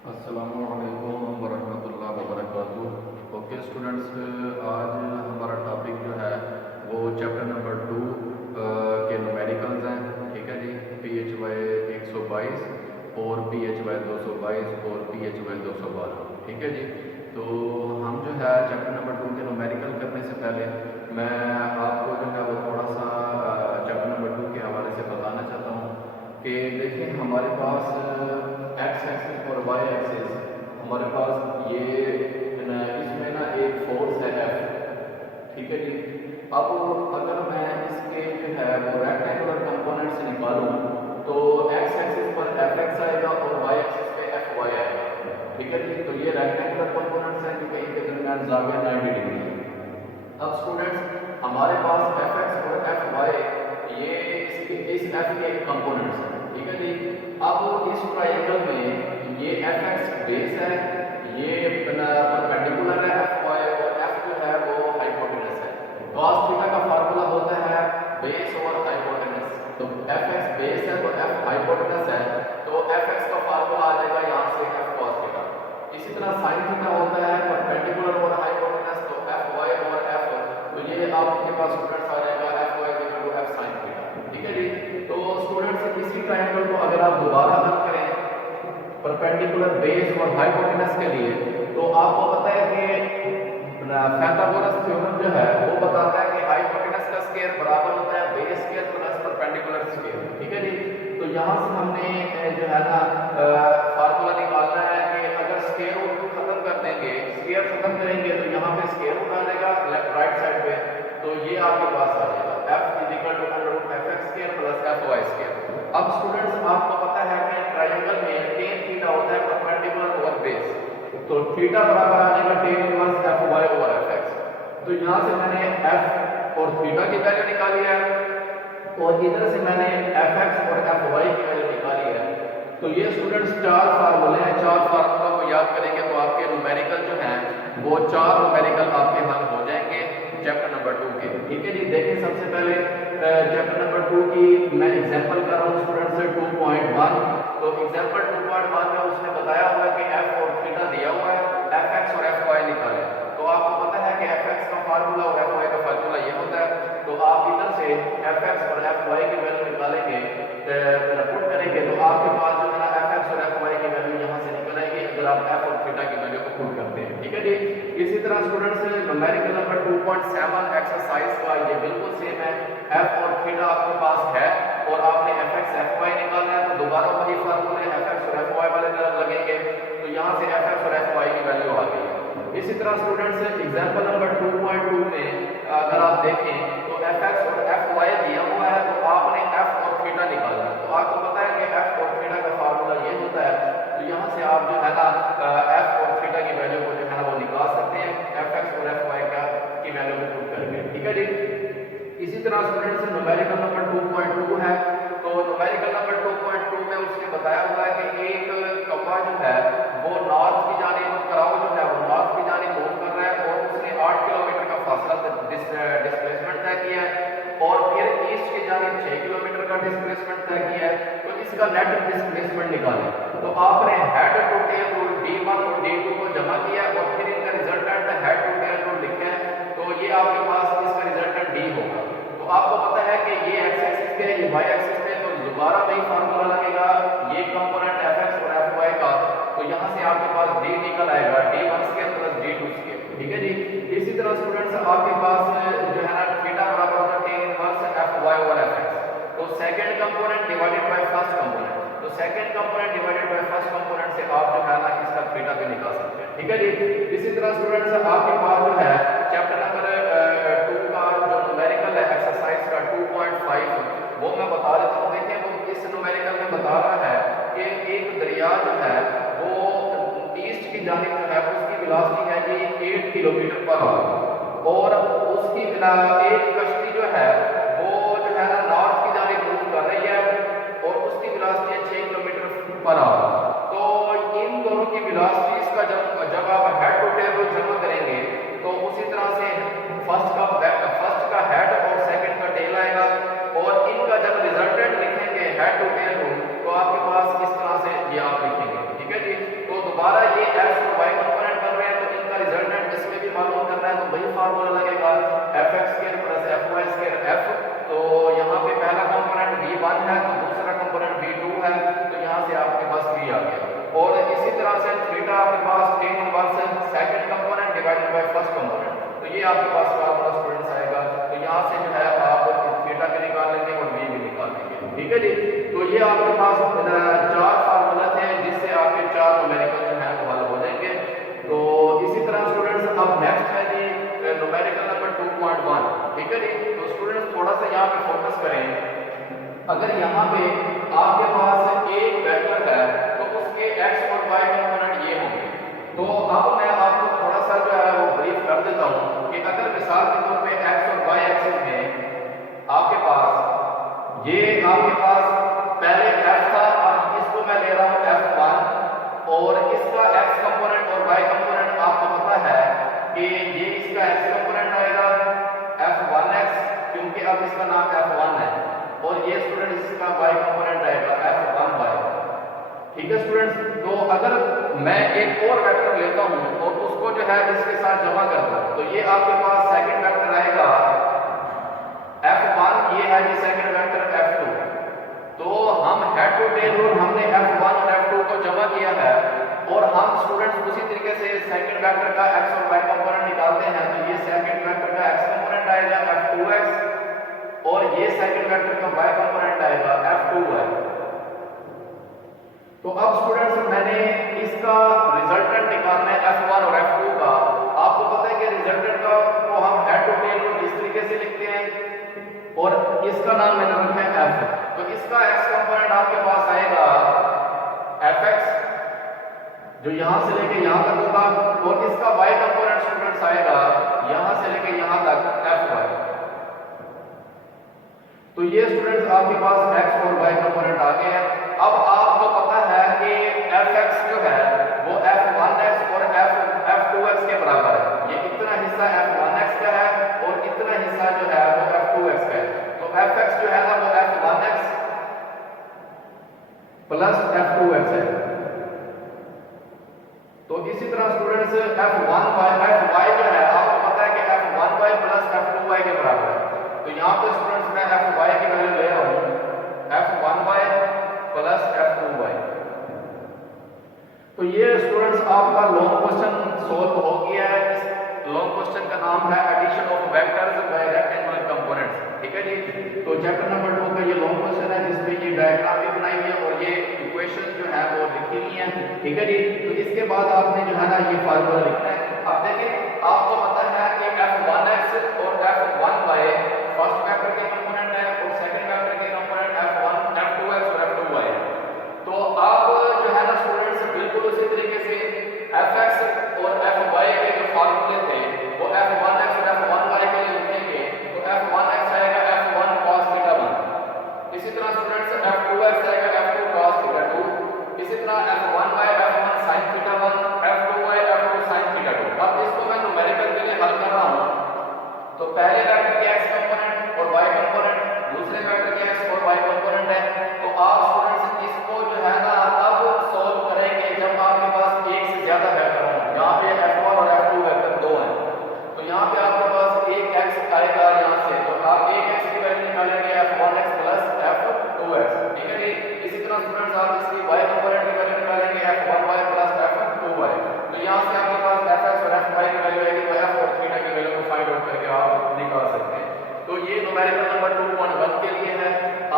अस्सलामुअलैकुम वरहमतुल्लाहि वबरकातुहू। Okay students, आज हमारा टॉपिक जो है वो चैप्टर नंबर 2 के न्यूमेरिकल्स हैं। ठीक है जी। PHY 122 और PHY 222 और PHY 212। ठीक है जी। तो हम जो है चैप्टर नंबर 2 के न्यूमेरिकल करने से पहले मैं आपको जो है वो थोड़ा सा चैप्टर नंबर 2 के हवाले से बताना चाहता हूँ कि देखिए हमारे पास एक्स एक्सिस और वाई एक्सिस, हमारे पास ये इसमें ना एक फोर्स है एफ। ठीक है जी। अब अगर मैं इसके जो है वो रेक्टेंगुलर कंपोनेंट से निकालूं तो एक्स एक्सिस पर एफ एक्स आएगा और वाई एक्सिस पे एफ वाई आएगा। ठीक है जी। तो ये रेक्टेंगुलर कंपोनेंट्स हैं क्योंकि इनके दरमियान ज़ाविया 90 डिग्री है। अब स्टूडेंट्स हमारे पास एफ एक्स और एफ वाई ये इस एफ के कंपोनेंट्स हैं। ठीक है जी। अब इस ट्रायंगल में ये एफ एक्स बेस है, ये परपेंडिकुलर है एफ वाई, और एफ जो है वो हाइपोटेनस है। cos थीटा का फार्मूला होता है बेस और हाइपोटेनस। तो एफ एक्स बेस है तो एफ हाइपोटेनस है, तो एफ एक्स का फार्मूला आ जाएगा यहाँ से एफ cos थीटा। इसी तरह साइन थीटा होता है परपेंडिकुलर और हाइपोटेनस, तो एफ वाई और एफ, तो ये आपके पास स्टूडेंट्स आ जाएगा f y equal to f sine theta. ठीक है जी। तो स्टूडेंट्स इसी ट्रायंगल को अगर आप दोबारा हल करें परपेंडिकुलर बेस और हाइपोटेनस के लिए, तो आपको पता है कि पाइथागोरस थ्योरम जो है वो बताता है कि हाइपोटेनस का स्क्वायर बराबर होता है base square plus perpendicular square. ठीक है जी। तो यहाँ से हमने जो है ना फार्मूला निकालना है कि अगर स्क्वायर रूट खत्म कर देंगे, स्क्वायर खत्म करेंगे तो यहाँ पे स्क्वायर रूट आ जाएगा लेफ्ट राइट साइड पे, तो ये आपके पास आ जाएगा f equal to under root f x square plus f y square. अब स्टूडेंट्स आपको पता है कि ट्रायंगल में टेन थीटा होता है परपेंडिकुलर ओवर बेस, तो थीटा बराबर आ जाएगा tan inverse F Y over F x. तो यहाँ से मैंने एफ और थीटा की वैल्यू निकाली है और इधर से मैंने एफ एक्स और एफ वाई की वैल्यू निकाली है। तो ये स्टूडेंट्स चार फार्मूले हैं, चार फार्मूला को याद करेंगे तो आपके न्यूमेरिकल जो हैं वो चार न्यूमेरिकल आपके हल हो जाएंगे चैप्टर नंबर 2 के। ठीक है जी। देखिए सबसे पहले चैप्टर नंबर 2 की मैं एग्जांपल कर रहा हूँ स्टूडेंट से 2.1। तो एग्जांपल 2.1 में उसने बताया हुआ है कि एफ और थीटा दिया हुआ है, एफ एक्स और एफ वाई निकाले। तो आपको पता है कि एफ एक्स का फार्मूला और एफ वाई का फार्मूला ये होता है, तो आप इधर से एफ एक्स और एफ वाई की वैल्यू निकालेंगे, पुट करेंगे तो आपके पास जो है एफ एक्स और एफ वाई की वैल्यू यहाँ से निकल आएगी अगर आप एफ और थीटा की वैल्यू को पुट करते हैं। ठीक है जी। इसी तरह स्टूडेंट्स न्यूमेरिकल नंबर 2.7 एक्सरसाइज का ये बिल्कुल सेम है, एफ और थीटा आपके पास है और आपने एफ एक्स एफ वाई निकालना है, तो दोबारा वही फार्मूले एफ एक्स और एफ वाई वाले लगेंगे, तो यहाँ से एफ एक्स और एफ वाई की वैल्यू आ गई है। इसी तरह स्टूडेंट्स एग्जांपल नंबर 2.2 में अगर आप देखें तो एफ एक्स और एफ वाई दिया हुआ है, तो आपने एफ और थीटा निकालना है। तो आपको पता है कि एफ और थीटा का फार्मूला ये होता है, तो यहाँ से आप जो है ना एफ और थीटा की वैल्यू को जो है ना वो निकाल सकते हैं एफ एक्स और एफ वाई की वैल्यू को पुट करके। ठीक है जी। इसी तरह स्टूडेंट्स न्यूमेरिकल नंबर 2.2 है, तो न्यूमेरिकल नंबर 2.2 में उसने बताया हुआ है कि एक कौवा जो है वो नॉर्थ की जानिब, कराओ जो है वो नॉर्थ की जानिब मूव कर रहा है और उसने 8 किलोमीटर का फासला डिस्प्लेसमेंट तय किया है और फिर ईस्ट की जानिब 6 किलोमीटर का डिस्प्लेसमेंट तय किया है। तो इसका नेट डिस्प्लेसमेंट निकालें, तो आपने head to tail rule D1 और D2 को जमा किया और फिर इनका resultant head to tail rule लिखे हैं, तो ये आपके पास इसका रिजल्टेंट D होगा। तो आपको पता है कि ये एक्स एक्सिस पे ये वाई एक्सिस पे, तो दोबारा वही फार्मूला लगेगा ये कंपोनेंट एफ एक्स और एफ वाई का, तो यहाँ से आपके पास D निकल आएगा D1 square plus D2 square. ठीक है जी। इसी तरह स्टूडेंट्स आपके पास जो है ना थीटा बराबर होगा tan inverse F Y over F x, तो second component divided by first component, तो second component divided by first component से आप जो है ना इसका थीटा भी निकाल सकते हैं। ठीक है जी। इसी तरह स्टूडेंट्स आपके पास जो है चैप्टर नंबर 2 का जो न्यूमेरिकल है एक्सरसाइज का 2.5 वो मैं बता देता हूँ। देखिए वो इस न्यूमेरिकल में बता रहा है कि एक दरिया जो है वो ईस्ट की जानिब जो है उसकी वेलोसिटी है जी 8 किलोमीटर पर आवर और उसकी एक कश्ती जो है वो जो है ना नॉर्थ की जानिब मूव कर रही है और उसकी वेलोसिटी है 6 किलोमीटर पर आवर। तो इन दोनों की वेलोसिटीज का जब आप हेड टू टेल रूल जमा करेंगे तो उसी तरह से फर्स्ट का हेड और सेकंड का टेल आएगा और इनका जब रिजल्टेंट लिखेंगे हेड टू टेल रूल तो आपके पास इस तरह से ये आप लिखेंगे। ठीक है जी। तो बचेगा आपके पास tan inverse second component divided by first component. तो ये आपके पास फार्मूला स्टूडेंट्स आएगा। तो यहाँ से जो है आप थीटा के निकाल लेंगे और v भी निकाल लेंगे, ठीक है जी। तो ये आपके पास 4 फार्मूला थे जिससे आपके 4 न्यूमेरिकल जो है वो हल हो जाएंगे। तो इसी तरह स्टूडेंट्स अब नेक्स्ट है जी न्यूमेरिकल नंबर 2.1, ठीक है जी। तो स्टूडेंट्स थोड़ा सा यहाँ पे फोकस करें। अगर यहाँ पे आपके पास एक वेक्टर है तो उसके x और y कंपोनेंट ये होंगे। तो अब मैं आपको थोड़ा सा जो है वो ब्रीफ कर देता हूँ कि अगर मिसाल के तौर पे x और y एक्सिस में आपके पास ये आपके पास पहले f था, अब इसको मैं ले रहा हूँ f1 और इसका x कंपोनेंट और y कंपोनेंट आपको पता है कि ये इसका x कंपोनेंट आएगा f1x, क्योंकि अब इसका नाम f1 है, और ये स्टूडेंट इसका y कंपोनेंट आएगा f1y, ठीक है स्टूडेंट्स। तो अगर मैं एक और वेक्टर लेता हूं और उसको जो है इसके साथ जमा करता हूं तो ये आपके पास सेकंड वेक्टर आएगा f1, ये है जी सेकंड वेक्टर f2। तो हम हेड टू टेल रूल हमने f1 और f2 को जमा किया है और हम स्टूडेंट्स उसी तरीके से सेकंड वेक्टर का x और y कंपोनेंट निकालते हैं। तो ये सेकंड वेक्टर का x कंपोनेंट आएगा f2x और ये सेकंड वेक्टर का y कंपोनेंट आएगा f2y। तो अब स्टूडेंट्स मैंने इसका रिजल्टेंट निकालना है f1 और f2 का। आपको पता है कि रिजल्टेंट का को हम हेड टू टेल को इस तरीके से लिखते हैं और इसका नाम मैंने रखा है f। तो इसका x कंपोनेंट आपके पास आएगा fx जो यहां से लेके यहां तक होगा और इसका y कंपोनेंट स्टूडेंट्स आएगा यहां से लेके यहां तक fy। तो ये स्टूडेंट्स आपके पास x और y कंपोनेंट आ गए हैं। अब आपको पता है कि fx जो है वो f1x और f2x के बराबर है। ये इतना हिस्सा f1x का है और इतना हिस्सा जो है वो f2x का है। तो fx जो है ना वो f1x प्लस f2x है। तो इसी तरह स्टूडेंट्स fy जो है आपको पता है कि f1y प्लस f2y के बराबर है। तो यहाँ पे स्टूडेंट्स मैं fy की वैल्यू ले रहा हूँ f1y प्लस f2y। तो ये स्टूडेंट्स आपका लॉन्ग क्वेश्चन सॉल्व हो गया है। इस लॉन्ग क्वेश्चन का नाम है addition of vectors by rectangular components, ठीक है जी। तो चैप्टर नंबर 2 का ये लॉन्ग क्वेश्चन है जिसमें ये डायग्राम भी बनाई हुई है और ये इक्वेशन जो है वो लिखी हुई है, ठीक है जी। तो इसके बाद आपने जो है ना ये फार्मूला लिखना है। अब देखिए आपको पता है कि f1x और f1y फर्स्ट वेक्टर के कंपोनेंट है और सेकंड वेक्टर के कंपोनेंट f1 f2x और f2y है। तो आप जो है ना स्टूडेंट्स बिल्कुल उसी तरीके से fx और fy के जो फार्मूले थे वो f1x और f1y के लिए लिखेंगे। तो f1x आएगा f1 cos थीटा 1, इसी तरह स्टूडेंट्स f2x आएगा f2 cos थीटा 2, इसी तरह f1y f1 sin theta 1, f2y f2 sin theta 2। अब इसको मैं न्यूमेरिकल के लिए हल कर रहा हूं। तो पहले वेक्टर के x कंपोनेंट और y कंपोनेंट, दूसरे वेक्टर के x और y कंपोनेंट है। तो आप स्टूडेंट्स इसको जो है ना तब सॉल्व करेंगे जब आपके पास एक से ज्यादा वेक्टर हो। यहाँ पे f1 और f2 वेक्टर 2 हैं। तो यहाँ पे आपके पास एक x आएगा यहाँ से, तो आप एक x की वैल्यू निकालेंगे f1x प्लस f2x, ठीक है जी। इसी तरह स्टूडेंट्स आप इसकी y कंपोनेंट की वैल्यू निकालेंगे f1y प्लस f2y। तो यहाँ से आपके पास fx और fy की वैल्यू आएगी तो f और थीटा की वैल्यू को फाइंड आउट करके आप निकाल सकते हैं। तो ये न्यूमेरिकल नंबर 2.1 के लिए है।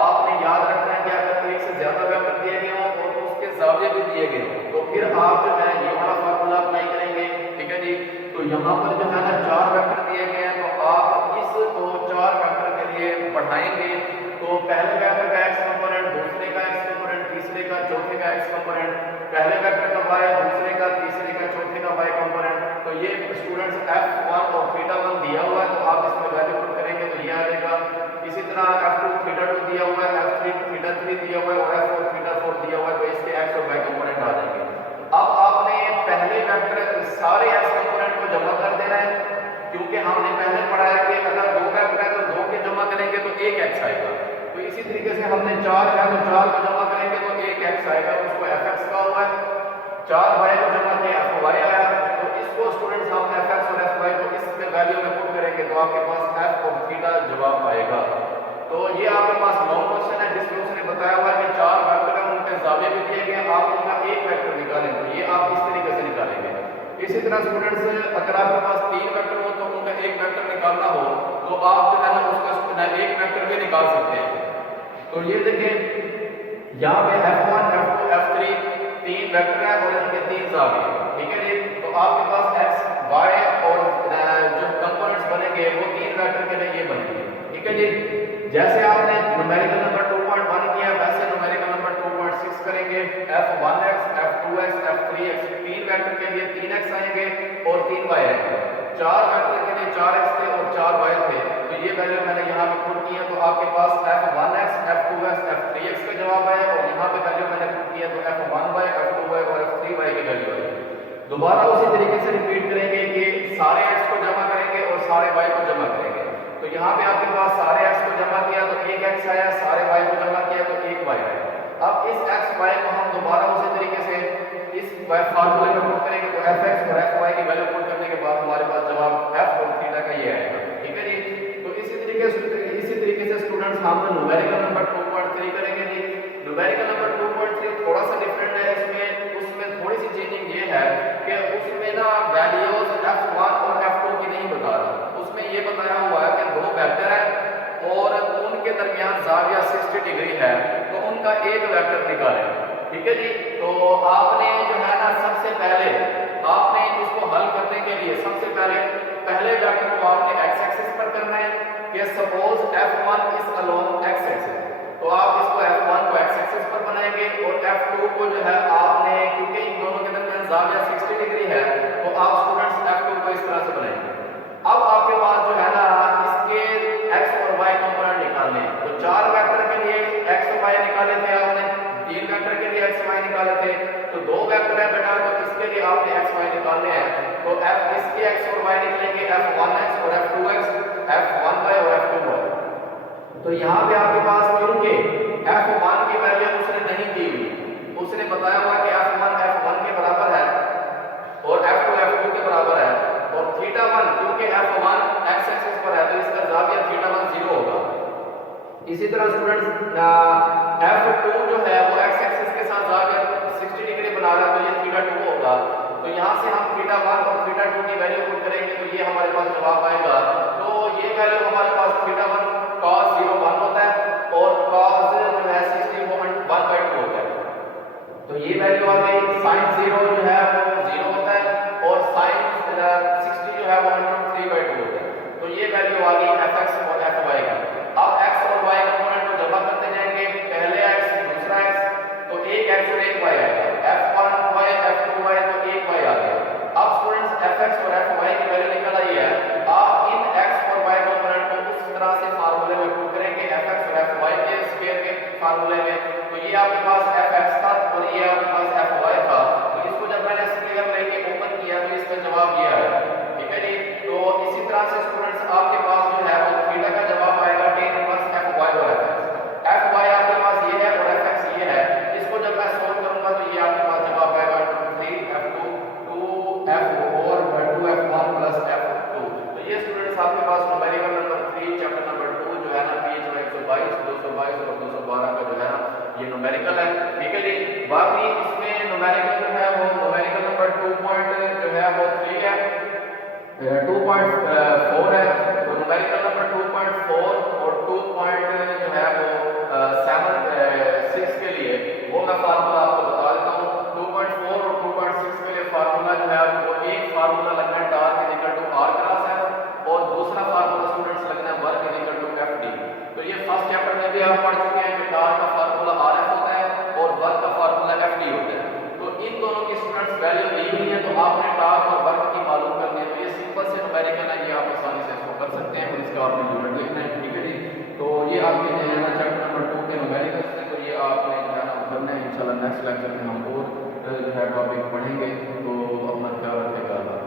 आपने याद रखना है कि अगर एक से ज्यादा वेक्टर दिए गए हों और उसके जाविये भी दिए गए हों तो फिर आप जो है ये वाला फार्मूला अप्लाई करेंगे, ठीक है जी। तो यहाँ पर जो है ना 4 वेक्टर दिए गए हैं तो आप इस 4 वेक्टर के लिए बढ़ाएंगे। तो पहले वेक्टर का x कंपोनेंट, दूसरे का x कंपोनेंट, तीसरे का, चौथे का x कंपोनेंट, पहले वेक्टर का y, दूसरे का, तीसरे का, चौथे का y कंपोनेंट। तो ये स्टूडेंट्स f1 और थीटा 1 दिया हुआ है तो आप इसमें वैल्यू पुट करेंगे तो ये आ जाएगा। इसी तरह f2 थीटा 2 दिया हुआ है, f3 थीटा 3 दिया हुआ है और f4 थीटा 4 दिया हुआ है तो इसके x और y कंपोनेंट आ जाएंगे। अब आपने पहले वेक्टर सारे x कंपोनेंट को जमा कर देना है, क्योंकि हमने पहले पढ़ा है कि अगर 2 वेक्टर है तो 2 के जमा करेंगे तो 1 x आएगा। तो इसी तरीके से हमने 4 है तो 4 को जमा करेंगे तो 1 x आएगा, उसको fx का हुआ है। 4 y को जमा किया fy आया। तो इसको स्टूडेंट्स हम fx और fy को इसमें वैल्यू में पुट करेंगे तो आपके पास f और थीटा जवाब आएगा। तो ये आपके पास लॉन्ग क्वेश्चन है जिसमें उसने बताया हुआ है कि 4 वेक्टर हैं, उनके जाविये भी दिए गए, आप उनका एक वेक्टर निकालें। तो ये आप इस तरीके से इसी तरह स्टूडेंट्स अगर आपके पास 3 वेक्टर हो तो उनका एक वेक्टर निकालना हो तो आप जो है ना उसका एक वेक्टर भी निकाल सकते हैं। तो ये देखिए यहाँ पे F1 F2 F3 तीन वेक्टर है और इनके तीन जाविये, ठीक है जी। तो आपके पास x y और जो कंपोनेंट्स बनेंगे वो तीन वेक्टर के लिए ये बनेंगे, ठीक है जी। जैसे आपने न्यूमेरिकल नंबर 2.1 किया वैसे न्यूमेरिकल नंबर 2.6 करेंगे। F1x F2x F3x तीन वेक्टर के लिए 3x आएंगे और 3y आएंगे। चार वेक्टर के लिए 4x थे और 4y थे, तो ये वैल्यू मैंने यहाँ पे पुट किया तो आपके पास F1x F2x F3x का जवाब आया और यहाँ पे वैल्यू मैंने पुट किया तो F1y F2y और F3y की वैल्यू आई। दोबारा उसी तरीके से रिपीट करेंगे कि सारे x को जमा करेंगे और सारे y को जमा करेंगे। तो यहाँ पे आपके पास सारे x को जमा किया तो एक x आया, सारे y को जमा किया तो एक y आया। अब इस x y को हम दोबारा उसी तरीके से इस फार्मूले में पुट करेंगे तो fx और fy की वैल्यू पुट करने के बाद हमारे पास जवाब f और थीटा का ये आएगा, ठीक है जी। तो इसी तरीके से स्टूडेंट्स हम न्यूमेरिकल नंबर 2.3 करेंगे जी। न्यूमेरिकल नंबर 2.3 थोड़ा सा डिफरेंट है, उसमें थोड़ी सी चेंजिंग ये है कि उसमें ना वैल्यूज f1 और f2 की नहीं बता रहा, उसमें ये बताया हुआ है कि दो वेक्टर है और उनके दरमियान जाविया 60 डिग्री है तो उनका एक वेक्टर निकालें, ठीक है जी। तो आपने जो है ना सबसे पहले आपने इसको हल करने के लिए सबसे पहले वेक्टर को आपने x एक्सिस पर करना है कि suppose f1 is along x axis, तो आप इसको f1 को x एक्सिस पर बनाएंगे और f2 को जो है आपने क्योंकि इन दोनों के दरमियान जाविया 60 डिग्री है तो आप स्टूडेंट्स f2 को इस तरह से बनाएंगे। अब आपके पास जो है ना इसके x और y कंपोनेंट निकालने हैं, तो चार वेक्टर के लिए x और y निकाले थे आपने, तीन वेक्टर के लिए x y निकाले थे, तो दो वेक्टर है बेटा तो इसके लिए आपने x y निकालने हैं। तो इसके x और y निकलेंगे f1x और f2x, f1y और f2y। तो यहाँ पे आपके पास क्योंकि f1 की वैल्यू उसने नहीं दी हुई, उसने बताया हुआ कि f1 f1 के बराबर है और f2 f2 के बराबर है और θ1 क्योंकि f1 x एक्सिस पर है तो इसका जाविया θ1 0 होगा। इसी तरह स्टूडेंट्स f2 जो है वो x एक्सिस के साथ जाविया 60 डिग्री बना रहा है तो ये θ2 होगा। तो यहाँ से हम θ1 और θ2 की वैल्यू पुट करेंगे तो ये हमारे पास जवाब आएगा। तो ये वैल्यू हमारे पास θ1 cos 0 1 होता है और cos जो है 60 वो 1/2 होता है। तो ये वैल्यू आ गई। sin 0 जो है वो 0 होता है और sin 60 जो है वो 3/2 होता है। तो ये वैल्यू आ गई fx और fy का। अब x और y कंपोनेंट को जमा करते जाएंगे, पहले x दूसरा x, तो एक x और एक y आएगा, f1y f2y तो एक y आ गया। अब स्टूडेंट्स fx और fy की वैल्यू निकल आई है, आप इन x और y कंपोनेंट को उस तरह से फार्मूले में पुट करेंगे fx और fy के स्क्वायर के फार्मूले में। तो ये आपके पास fx था और ये आपके पास fy था, तो इसको जब मैंने स्क्वायर लेके ओपन किया तो इसका जवाब ये आया, ठीक है जी। तो इसी तरह से स्टूडेंट्स आपके पास जो है वो थीटा का जवाब आएगा tan इनवर्स fy और fx। fy आपके पास ये है और fx ये है, इसको जब मैं सोल्व करूंगा तो ये आपके पास जवाब आएगा 3f2 2f और 2f1 प्लस f2। तो ये स्टूडेंट्स आपके पास न्यूमेरिकल नंबर 3 चैप्टर नंबर 2 जो है ना पेज 122 222 और 212 का जो है ना ये न्यूमेरिकल है, ठीक है जी। बाकी इसमें न्यूमेरिकल जो है वो न्यूमेरिकल नंबर 2 जो है वो 3 है 2.4 है, तो न्यूमेरिकल नंबर 2.4 और 2. जो है वो 6 के लिए वो मैं फार्मूला आपको बता देता हूँ। 2.4 और 2.6 के लिए फार्मूला जो है वो एक फार्मूला लगना है torque equal to r cross f और दूसरा फार्मूला स्टूडेंट्स लगना है वर्क इक्वल टू fd। तो ये फर्स्ट चैप्टर में भी आप पढ़ चुके हैं कि टार्क का फार्मूला rf होता है और वर्क का फार्मूला fd होता है। तो इन दोनों की स्टूडेंट्स वैल्यू दी हुई है तो आपने टार्क और वर्क की मालूम करनी है। तो ये सिंपल से न्यूमेरिकल है, ये आप आसानी से इसको कर सकते हैं और इसका आपने यूनिट लिखना है, ठीक है जी। तो ये आपके जो है ना चैप्टर नंबर 2 के न्यूमेरिकल्स थे, तो ये आपने जो है ना करना है। इंशाल्लाह नेक्स्ट लेक्चर में हम और जो है टॉपिक पढ़ेंगे। तो अपना ख्याल रखिएगा।